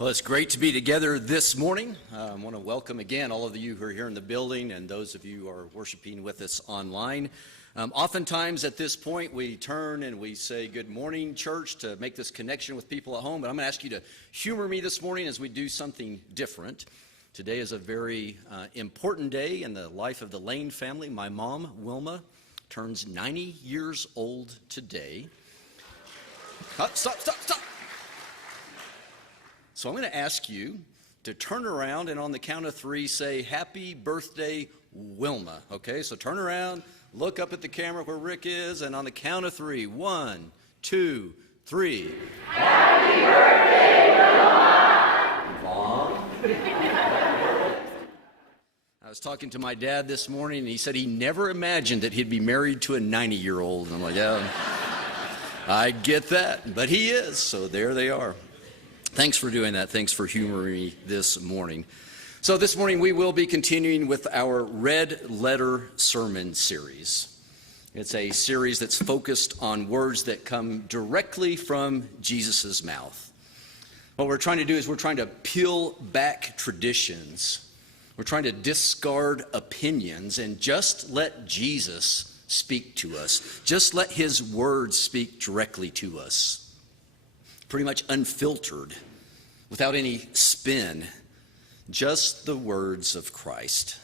Well, it's great to be together this morning. I want to welcome again all of you who are here in the building and those of you who are worshiping with us online. Oftentimes at this point we turn and we say good morning, church, to make this connection with people at home. But I'm going to ask you to humor me this morning as we do something different. Today is a very important day in the life of the Lane family. My mom, Wilma, turns 90 years old today. Stop. So I'm going to ask you to turn around and on the count of three say, "Happy birthday, Wilma." Okay, so turn around, look up at the camera where Rick is, and on the count of three, 1, 2, 3. Happy birthday, Wilma! Mom. I was talking to my dad this morning, and he said he never imagined that he'd be married to a 90-year-old. And I'm like, yeah, I get that, but he is, so there they are. Thanks for doing that. Thanks for humoring me this morning. So this morning we will be continuing with our Red Letter Sermon series. It's a series that's focused on words that come directly from Jesus' mouth. What we're trying to do is we're trying to peel back traditions. We're trying to discard opinions and just let Jesus speak to us. Just let his words speak directly to us. Pretty much unfiltered, without any spin, just the words of Christ.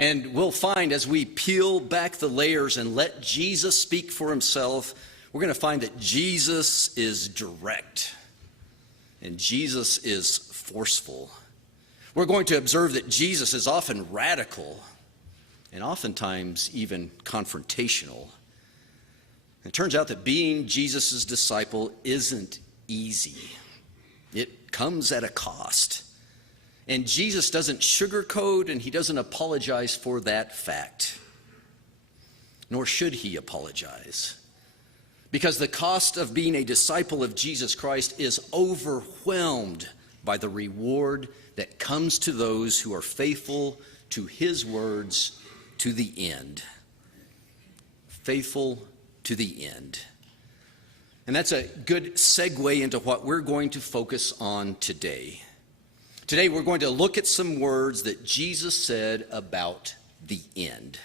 And we'll find as we peel back the layers and let Jesus speak for himself, we're going to find that Jesus is direct and Jesus is forceful. We're going to observe that Jesus is often radical and oftentimes even confrontational. It turns out that being Jesus' disciple isn't easy. It comes at a cost. And Jesus doesn't sugarcoat and he doesn't apologize for that fact. Nor should he apologize. Because the cost of being a disciple of Jesus Christ is overwhelmed by the reward that comes to those who are faithful to his words to the end. Faithful to the end. And that's a good segue into what we're going to focus on today. Today we're going to look at some words that Jesus said about the end.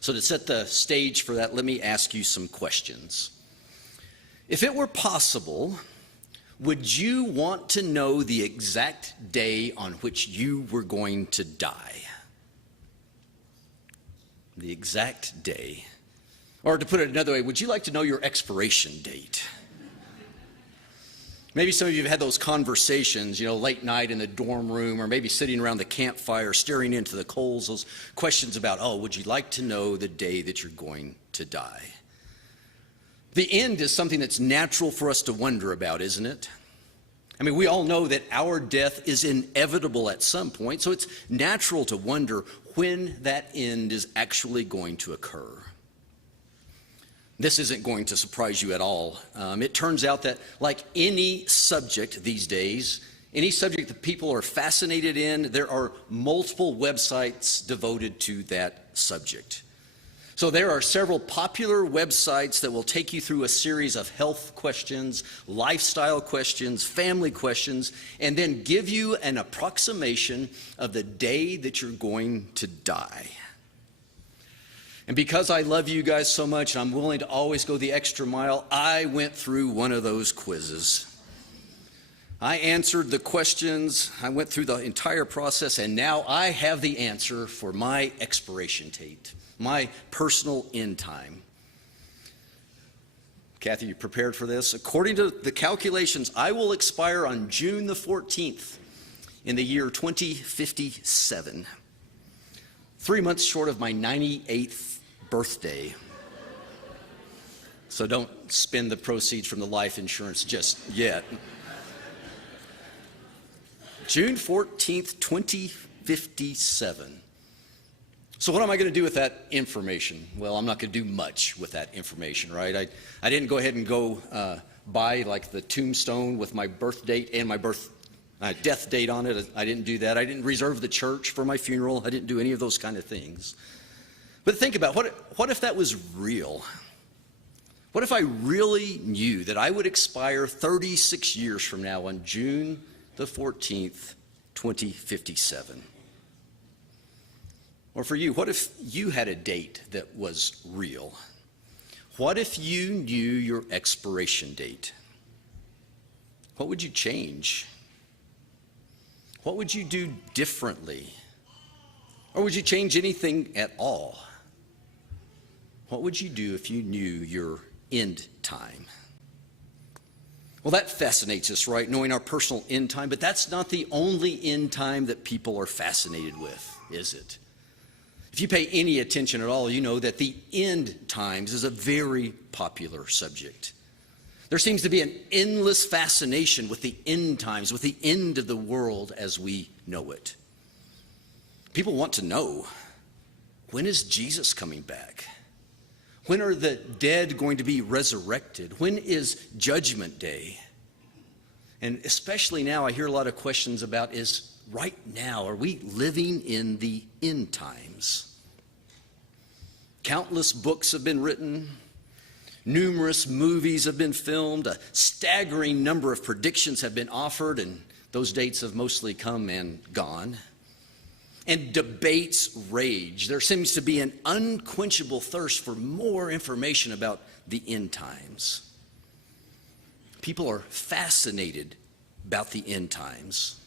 So to set the stage for that, let me ask you some questions. If it were possible, would you want to know the exact day on which you were going to die? The exact day. Or to put it another way, would you like to know your expiration date? Maybe some of you have had those conversations, late night in the dorm room or maybe sitting around the campfire staring into the coals, those questions about, would you like to know the day that you're going to die? The end is something that's natural for us to wonder about, isn't it? I mean, we all know that our death is inevitable at some point, so it's natural to wonder when that end is actually going to occur. This isn't going to surprise you at all. It turns out that like any subject these days, any subject that people are fascinated in, there are multiple websites devoted to that subject. So there are several popular websites that will take you through a series of health questions, lifestyle questions, family questions, and then give you an approximation of the day that you're going to die. And because I love you guys so much and I'm willing to always go the extra mile, I went through one of those quizzes. I answered the questions, I went through the entire process, and now I have the answer for my expiration date, my personal end time. Kathy, you prepared for this? According to the calculations, I will expire on June the 14th in the year 2057. 3 months short of my 98th birthday. So don't spend the proceeds from the life insurance just yet. June 14th, 2057. So what am I going to do with that information? Well, I'm not going to do much with that information, right? I didn't go ahead and go buy like the tombstone with my birth date and my death date on it. I didn't do that. I didn't reserve the church for my funeral. I didn't do any of those kind of things. But think about what if that was real? What if I really knew that I would expire 36 years from now on June the 14th, 2057? Or for you, what if you had a date that was real? What if you knew your expiration date? What would you change? What would you do differently? Or would you change anything at all? What would you do if you knew your end time? Well, that fascinates us, right? Knowing our personal end time, but that's not the only end time that people are fascinated with, is it? If you pay any attention at all, you know that the end times is a very popular subject. There seems to be an endless fascination with the end times, with the end of the world as we know it. People want to know, when is Jesus coming back? When are the dead going to be resurrected? When is Judgment Day? And especially now, I hear a lot of questions about, is right now, are we living in the end times? Countless books have been written. Numerous movies have been filmed. A staggering number of predictions have been offered, and those dates have mostly come and gone. And debates rage. There seems to be an unquenchable thirst for more information about the end times. People are fascinated about the end times.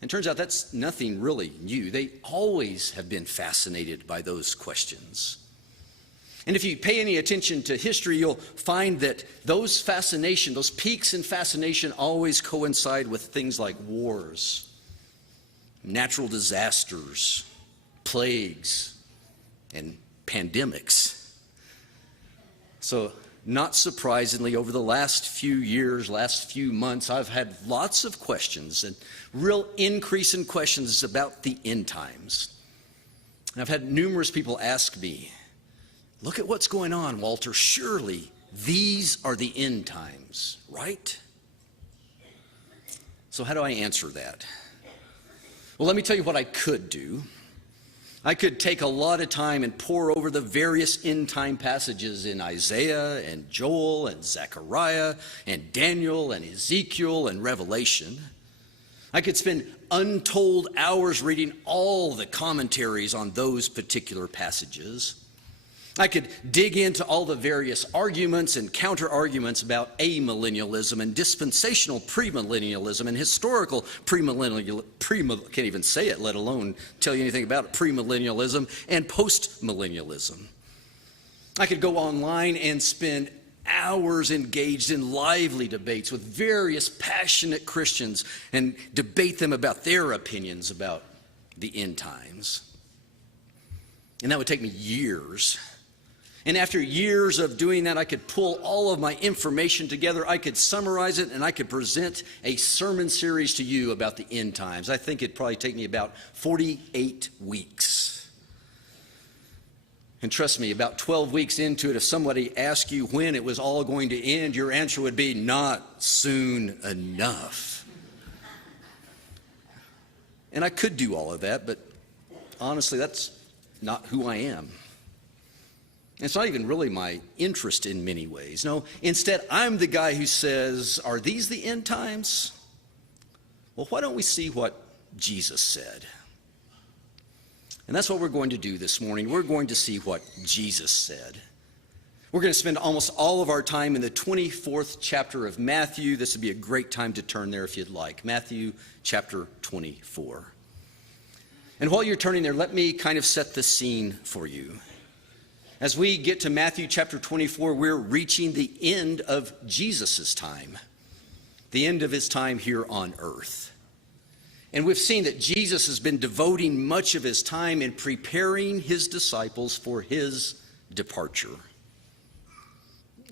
And it turns out that's nothing really new. They always have been fascinated by those questions. And if you pay any attention to history, you'll find that those peaks in fascination always coincide with things like wars, natural disasters, plagues, and pandemics. So, not surprisingly, over the last few years, last few months, I've had lots of questions and real increase in questions about the end times. And I've had numerous people ask me, look at what's going on, Walter. Surely these are the end times, right? So how do I answer that? Well, let me tell you what I could do. I could take a lot of time and pore over the various end time passages in Isaiah and Joel and Zechariah and Daniel and Ezekiel and Revelation. I could spend untold hours reading all the commentaries on those particular passages. I could dig into all the various arguments and counter-arguments about amillennialism and dispensational premillennialism and historical can't even say it, let alone tell you anything about it, premillennialism and postmillennialism. I could go online and spend hours engaged in lively debates with various passionate Christians and debate them about their opinions about the end times. And that would take me years. And after years of doing that, I could pull all of my information together, I could summarize it, and I could present a sermon series to you about the end times. I think it'd probably take me about 48 weeks. And trust me, about 12 weeks into it, if somebody asked you when it was all going to end, your answer would be, not soon enough. And I could do all of that, but honestly, that's not who I am. It's not even really my interest in many ways. No, instead, I'm the guy who says, are these the end times? Well, why don't we see what Jesus said? And that's what we're going to do this morning. We're going to see what Jesus said. We're going to spend almost all of our time in the 24th chapter of Matthew. This would be a great time to turn there if you'd like. Matthew chapter 24. And while you're turning there, let me kind of set the scene for you. As we get to Matthew chapter 24, we're reaching the end of Jesus' time, the end of his time here on earth. And we've seen that Jesus has been devoting much of his time in preparing his disciples for his departure.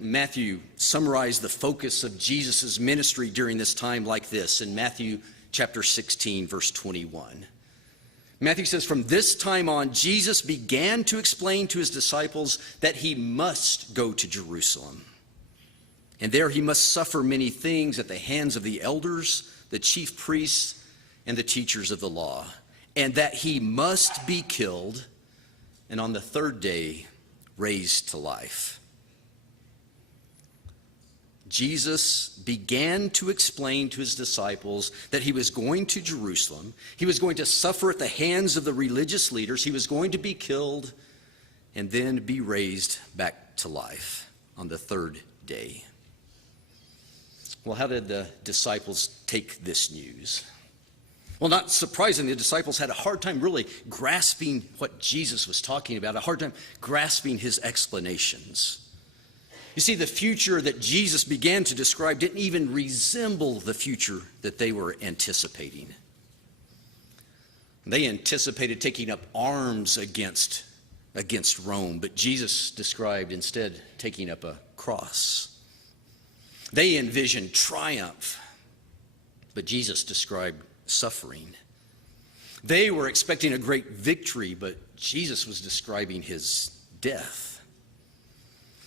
Matthew summarized the focus of Jesus' ministry during this time like this in Matthew chapter 16, verse 21. Matthew says, from this time on, Jesus began to explain to his disciples that he must go to Jerusalem. And there he must suffer many things at the hands of the elders, the chief priests, and the teachers of the law. And that he must be killed and on the third day raised to life. Jesus began to explain to his disciples that he was going to Jerusalem. He was going to suffer at the hands of the religious leaders. He was going to be killed and then be raised back to life on the third day. Well, how did the disciples take this news? Well, not surprisingly, the disciples had a hard time really grasping what Jesus was talking about, a hard time grasping his explanations. You see, the future that Jesus began to describe didn't even resemble the future that they were anticipating. They anticipated taking up arms against Rome, but Jesus described instead taking up a cross. They envisioned triumph, but Jesus described suffering. They were expecting a great victory, but Jesus was describing his death.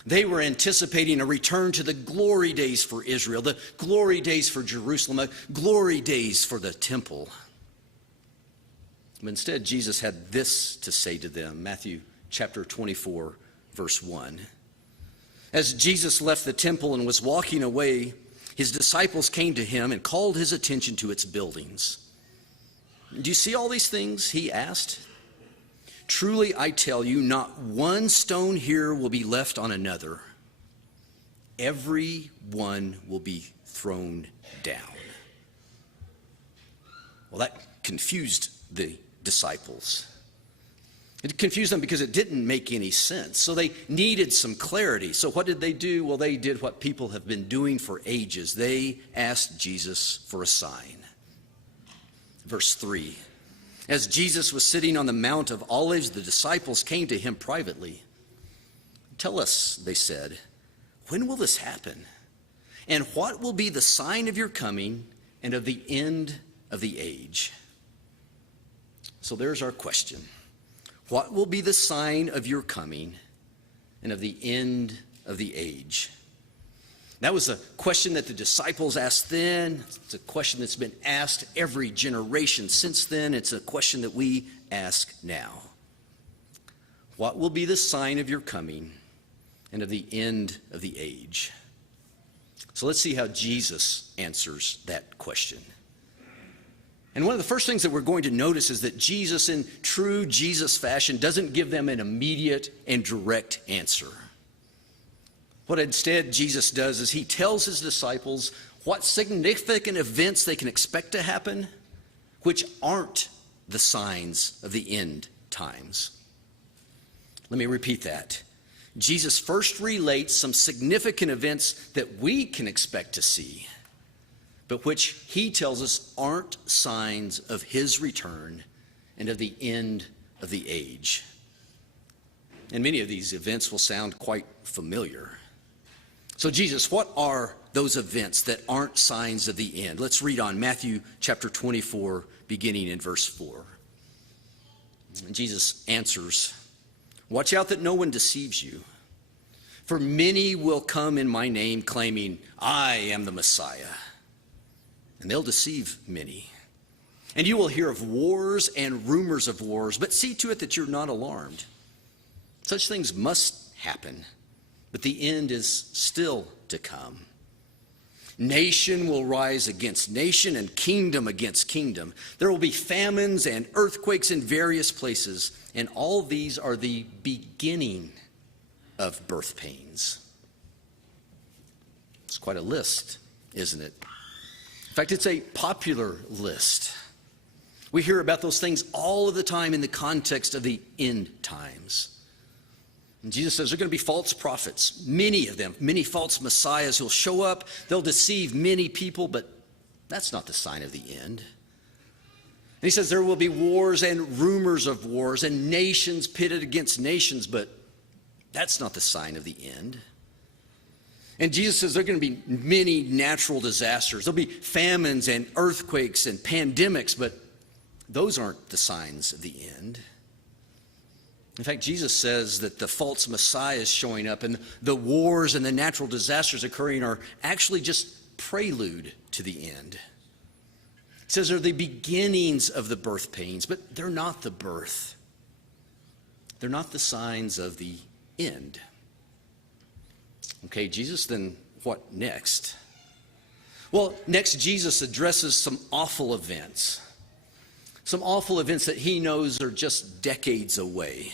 They were anticipating a return to the glory days for Israel, the glory days for Jerusalem, the glory days for the temple. But instead, Jesus had this to say to them, Matthew chapter 24, verse 1. As Jesus left the temple and was walking away, his disciples came to him and called his attention to its buildings. Do you see all these things? He asked. Truly, I tell you, not one stone here will be left on another. Every one will be thrown down. Well, that confused the disciples. It confused them because it didn't make any sense. So they needed some clarity. So what did they do? Well, they did what people have been doing for ages. They asked Jesus for a sign. Verse 3. As Jesus was sitting on the Mount of Olives, the disciples came to him privately. Tell us, they said, when will this happen? And what will be the sign of your coming and of the end of the age? So there's our question. What will be the sign of your coming and of the end of the age? That was a question that the disciples asked then. It's a question that's been asked every generation since then. It's a question that we ask now. What will be the sign of your coming and of the end of the age? So let's see how Jesus answers that question. And one of the first things that we're going to notice is that Jesus, in true Jesus fashion, doesn't give them an immediate and direct answer. What instead Jesus does is he tells his disciples what significant events they can expect to happen, which aren't the signs of the end times. Let me repeat that. Jesus first relates some significant events that we can expect to see, but which he tells us aren't signs of his return and of the end of the age. And many of these events will sound quite familiar. So Jesus, what are those events that aren't signs of the end? Let's read on Matthew chapter 24, beginning in verse 4. And Jesus answers, watch out that no one deceives you, for many will come in my name claiming, I am the Messiah. And they'll deceive many. And you will hear of wars and rumors of wars, but see to it that you're not alarmed. Such things must happen, but the end is still to come. Nation will rise against nation and kingdom against kingdom. There will be famines and earthquakes in various places, and all these are the beginning of birth pains. It's quite a list, isn't it? In fact, it's a popular list. We hear about those things all of the time in the context of the end times. And Jesus says there are going to be false prophets, many of them, many false messiahs who'll show up. They'll deceive many people, but that's not the sign of the end. And he says there will be wars and rumors of wars and nations pitted against nations, but that's not the sign of the end. And Jesus says there are going to be many natural disasters. There'll be famines and earthquakes and pandemics, but those aren't the signs of the end. In fact, Jesus says that the false messiahs showing up and the wars and the natural disasters occurring are actually just prelude to the end. He says they're the beginnings of the birth pains, but they're not the birth. They're not the signs of the end. Okay, Jesus, then what next? Well, next Jesus addresses some awful events. Some awful events that he knows are just decades away.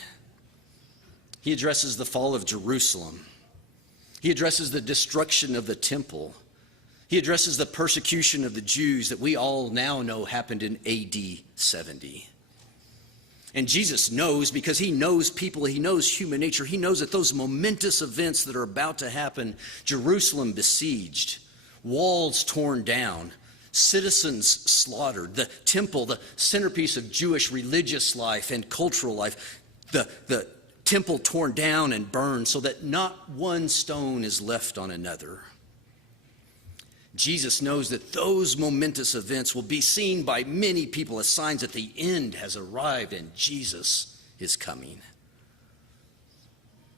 He addresses the fall of Jerusalem. He addresses the destruction of the temple. He addresses the persecution of the Jews that we all now know happened in AD 70. And Jesus knows, because he knows people, he knows human nature, he knows that those momentous events that are about to happen, Jerusalem besieged, walls torn down, citizens slaughtered, the temple, the centerpiece of Jewish religious life and cultural life, the temple torn down and burned so that not one stone is left on another. Jesus knows that those momentous events will be seen by many people as signs that the end has arrived and Jesus is coming.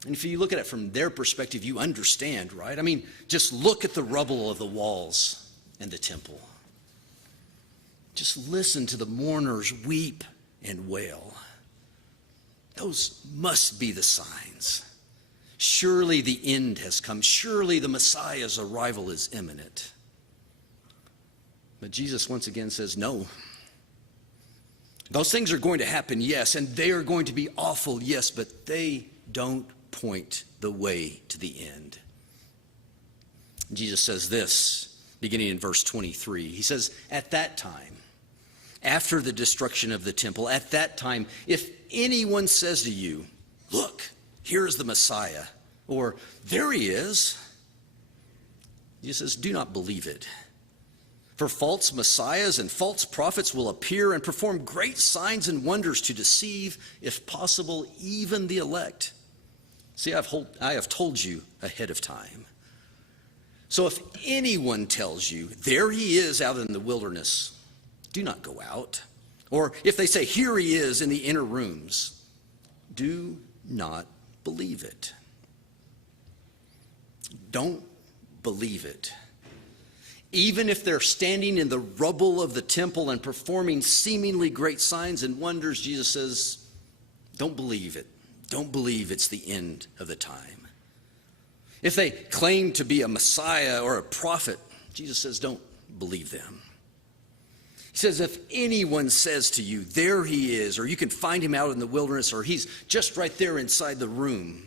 And if you look at it from their perspective, you understand, right? I mean, just look at the rubble of the walls and the temple. Just listen to the mourners weep and wail. Those must be the signs. Surely the end has come. Surely the Messiah's arrival is imminent. But Jesus once again says, no. Those things are going to happen, yes, and they are going to be awful, yes, but they don't point the way to the end. Jesus says this, beginning in verse 23. He says, at that time, after the destruction of the temple, at that time, if anyone says to you, look, here is the Messiah, or there he is, he says, do not believe it. For false messiahs and false prophets will appear and perform great signs and wonders to deceive, if possible, even the elect. See, I have told you ahead of time. So if anyone tells you, there he is out in the wilderness, do not go out. Or if they say, here he is in the inner rooms, do not believe it. Don't believe it. Even if they're standing in the rubble of the temple and performing seemingly great signs and wonders, Jesus says, don't believe it. Don't believe it's the end of the time. If they claim to be a Messiah or a prophet, Jesus says, don't believe them. He says, if anyone says to you, there he is, or you can find him out in the wilderness, or he's just right there inside the room,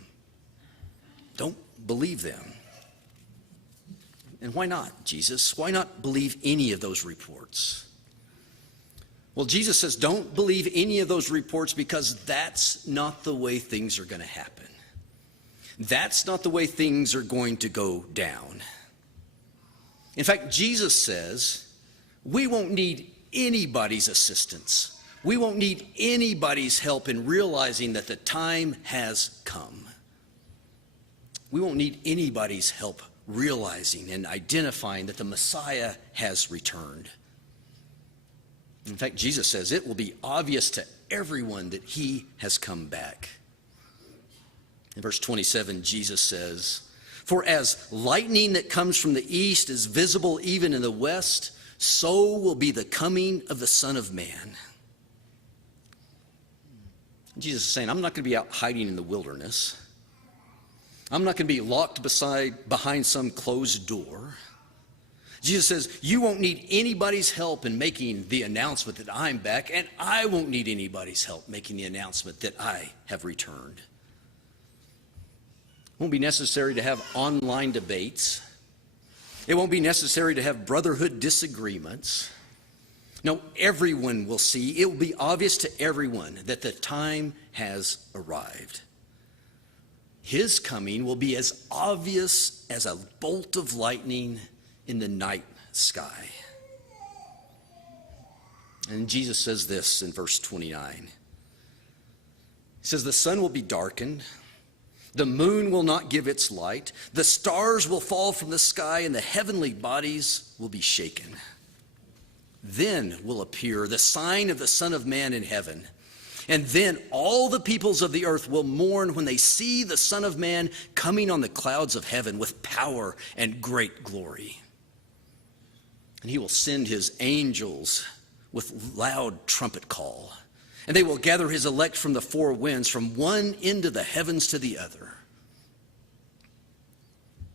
don't believe them. And why not, Jesus? Why not believe any of those reports? Well, Jesus says, don't believe any of those reports because that's not the way things are going to happen. That's not the way things are going to go down. In fact, Jesus says, we won't need anybody's assistance. We won't need anybody's help in realizing that the time has come. We won't need anybody's help realizing and identifying that the Messiah has returned. In fact, Jesus says it will be obvious to everyone that he has come back. In verse 27, Jesus says, for as lightning that comes from the east is visible even in the west, so will be the coming of the Son of Man. Jesus is saying, I'm not going to be out hiding in the wilderness. I'm not going to be locked behind some closed door. Jesus says, you won't need anybody's help in making the announcement that I'm back, and I won't need anybody's help making the announcement that I have returned. It won't be necessary to have online debates. It won't be necessary to have brotherhood disagreements. No, everyone will see. It will be obvious to everyone that the time has arrived. His coming will be as obvious as a bolt of lightning in the night sky. And Jesus says this in verse 29. He says, the sun will be darkened, the moon will not give its light, the stars will fall from the sky, and the heavenly bodies will be shaken. Then will appear the sign of the Son of Man in heaven. And then all the peoples of the earth will mourn when they see the Son of Man coming on the clouds of heaven with power and great glory. And he will send his angels with loud trumpet call. And they will gather his elect from the four winds, from one end of the heavens to the other.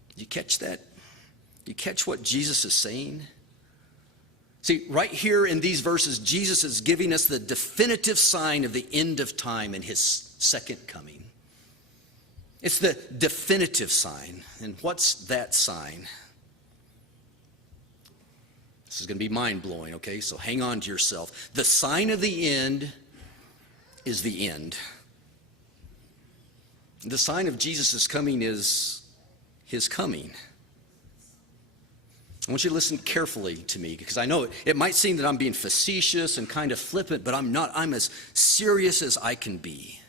Did you catch that? Do you catch what Jesus is saying? See, right here in these verses, Jesus is giving us the definitive sign of the end of time and his second coming. It's the definitive sign. And what's that sign? This is going to be mind-blowing, okay? So hang on to yourself. The sign of the end is the end. The sign of Jesus' coming is his coming. I want you to listen carefully to me, because I know it might seem that I'm being facetious and kind of flippant, but I'm not. I'm as serious as I can be.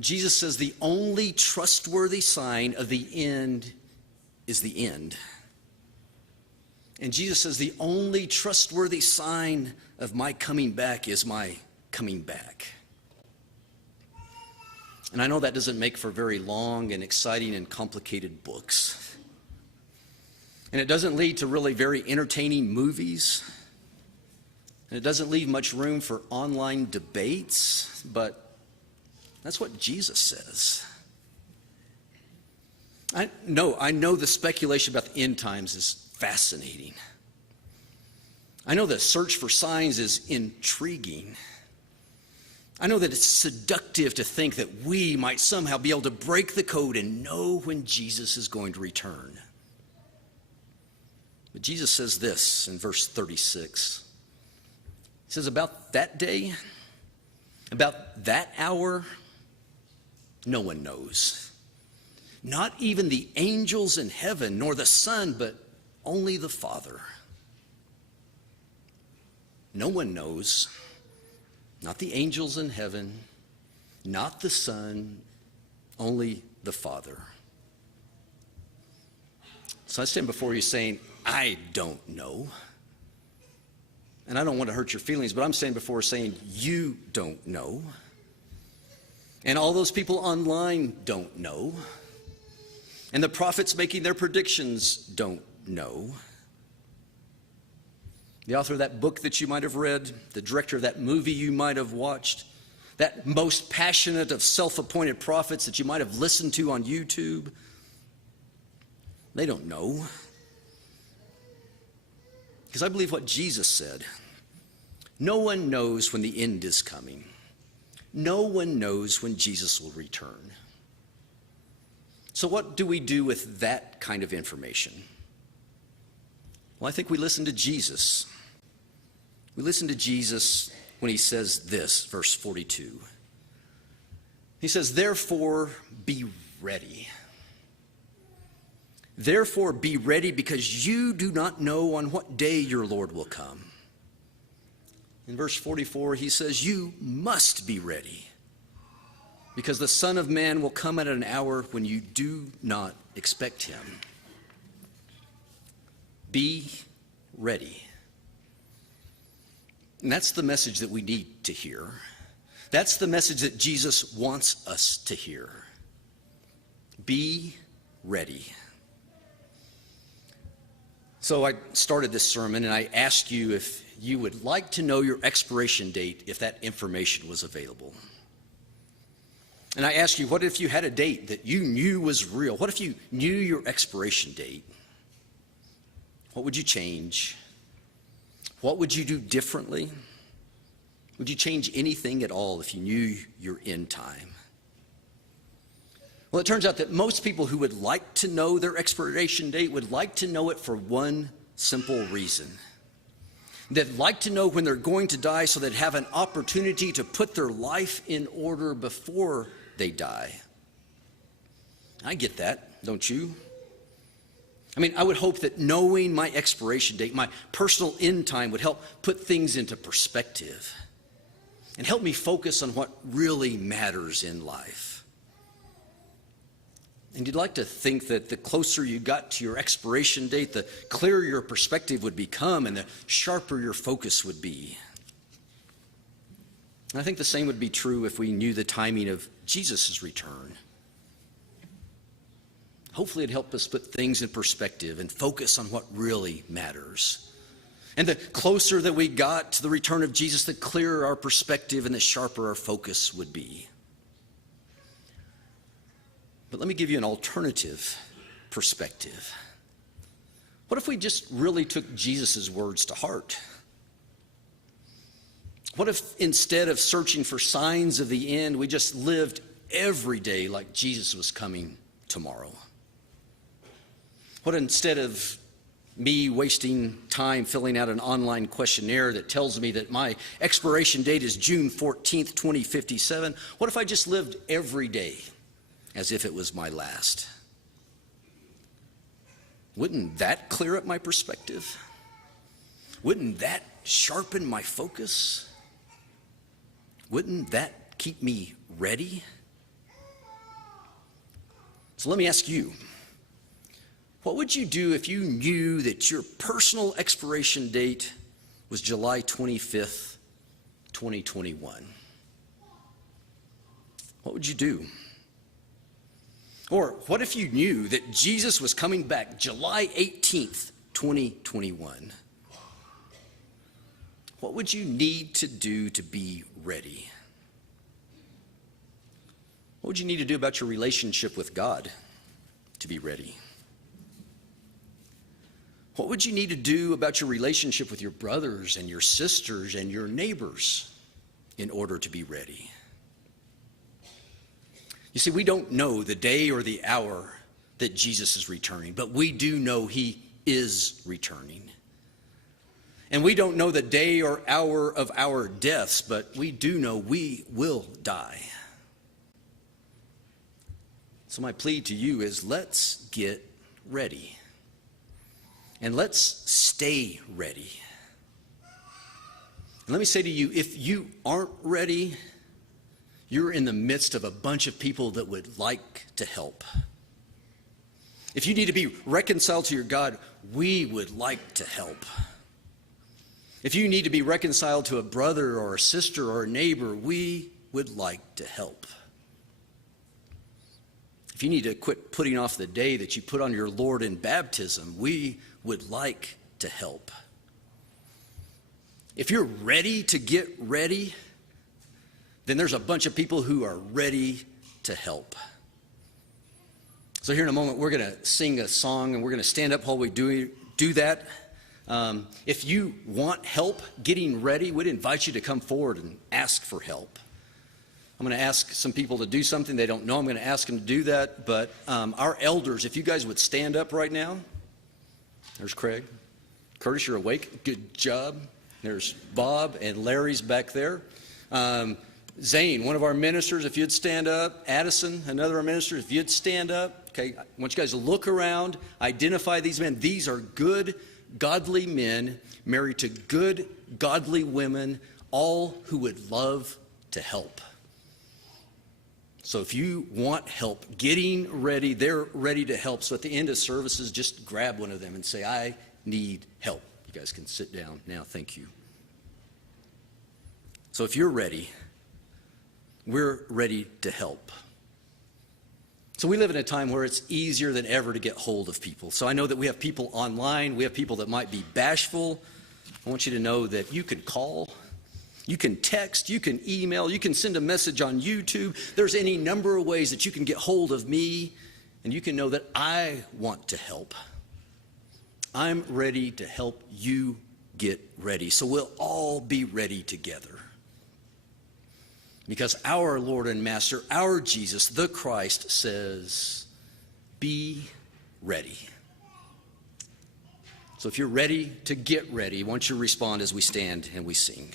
Jesus says the only trustworthy sign of the end is the end. And Jesus says the only trustworthy sign of my coming back is my coming back. And I know that doesn't make for very long and exciting and complicated books. And it doesn't lead to really very entertaining movies. And it doesn't leave much room for online debates, but that's what Jesus says. I know the speculation about the end times is fascinating. I know the search for signs is intriguing. I know that it's seductive to think that we might somehow be able to break the code and know when Jesus is going to return. But Jesus says this in verse 36. He says, about that day, about that hour, no one knows. Not even the angels in heaven, nor the Son, but only the Father. No one knows. Not the angels in heaven, not the Son, only the Father. So I stand before you saying, I don't know. And I don't want to hurt your feelings, but I'm standing before you saying, you don't know. And all those people online don't know. And the prophets making their predictions don't know. The author of that book that you might have read, the director of that movie you might have watched, that most passionate of self-appointed prophets that you might have listened to on YouTube, they don't know. Because I believe what Jesus said. No one knows when the end is coming. No one knows when Jesus will return. So what do we do with that kind of information? Well, I think we listen to Jesus. We listen to Jesus when he says this, verse 42. He says, therefore, be ready. Therefore, be ready, because you do not know on what day your Lord will come. In verse 44, he says, you must be ready, because the Son of Man will come at an hour when you do not expect him. Be ready. And that's the message that we need to hear. That's the message that Jesus wants us to hear. Be ready. So I started this sermon and I asked you if you would like to know your expiration date if that information was available. And I asked you, what if you had a date that you knew was real? What if you knew your expiration date? What would you change? What would you do differently? Would you change anything at all if you knew your end time? Well, it turns out that most people who would like to know their expiration date would like to know it for one simple reason. They'd like to know when they're going to die so they'd have an opportunity to put their life in order before they die. I get that, don't you? I mean, I would hope that knowing my expiration date, my personal end time, would help put things into perspective and help me focus on what really matters in life. And you'd like to think that the closer you got to your expiration date, the clearer your perspective would become and the sharper your focus would be. And I think the same would be true if we knew the timing of Jesus' return. Hopefully it'd help us put things in perspective and focus on what really matters. And the closer that we got to the return of Jesus, the clearer our perspective and the sharper our focus would be. But let me give you an alternative perspective. What if we just really took Jesus' words to heart? What if instead of searching for signs of the end, we just lived every day like Jesus was coming tomorrow? What instead of me wasting time filling out an online questionnaire that tells me that my expiration date is June 14th, 2057, what if I just lived every day as if it was my last? Wouldn't that clear up my perspective? Wouldn't that sharpen my focus? Wouldn't that keep me ready? So let me ask you, what would you do if you knew that your personal expiration date was July 25th, 2021? What would you do? Or what if you knew that Jesus was coming back July 18th, 2021? What would you need to do to be ready? What would you need to do about your relationship with God to be ready? What would you need to do about your relationship with your brothers and your sisters and your neighbors in order to be ready? You see, we don't know the day or the hour that Jesus is returning, but we do know he is returning. And we don't know the day or hour of our deaths, but we do know we will die. So my plea to you is, let's get ready. And let's stay ready. And let me say to you, if you aren't ready, you're in the midst of a bunch of people that would like to help. If you need to be reconciled to your God, we would like to help. If you need to be reconciled to a brother or a sister or a neighbor, we would like to help. If you need to quit putting off the day that you put on your Lord in baptism, we would like to help. If you're ready to get ready, then there's a bunch of people who are ready to help. So here in a moment, we're going to sing a song, and we're going to stand up while we do that. If you want help getting ready, we'd invite you to come forward and ask for help. I'm going to ask some people to do something they don't know. I'm going to ask them to do that. But our elders, if you guys would stand up right now. There's Craig. Curtis, you're awake. Good job. There's Bob and Larry's back there. Zane, one of our ministers, if you'd stand up. Addison, another of our ministers, if you'd stand up. Okay, I want you guys to look around, identify these men. These are good, godly men married to good, godly women, all who would love to help. So if you want help getting ready, they're ready to help. So at the end of services, just grab one of them and say, I need help. You guys can sit down now. Thank you. So if you're ready, we're ready to help. So we live in a time where it's easier than ever to get hold of people. So I know that we have people online. We have people that might be bashful. I want you to know that you can call, you can text, you can email, you can send a message on YouTube. There's any number of ways that you can get hold of me, and you can know that I want to help. I'm ready to help you get ready. So we'll all be ready together. Because our Lord and Master, our Jesus, the Christ, says, be ready. So if you're ready to get ready, I want you to respond as we stand and we sing.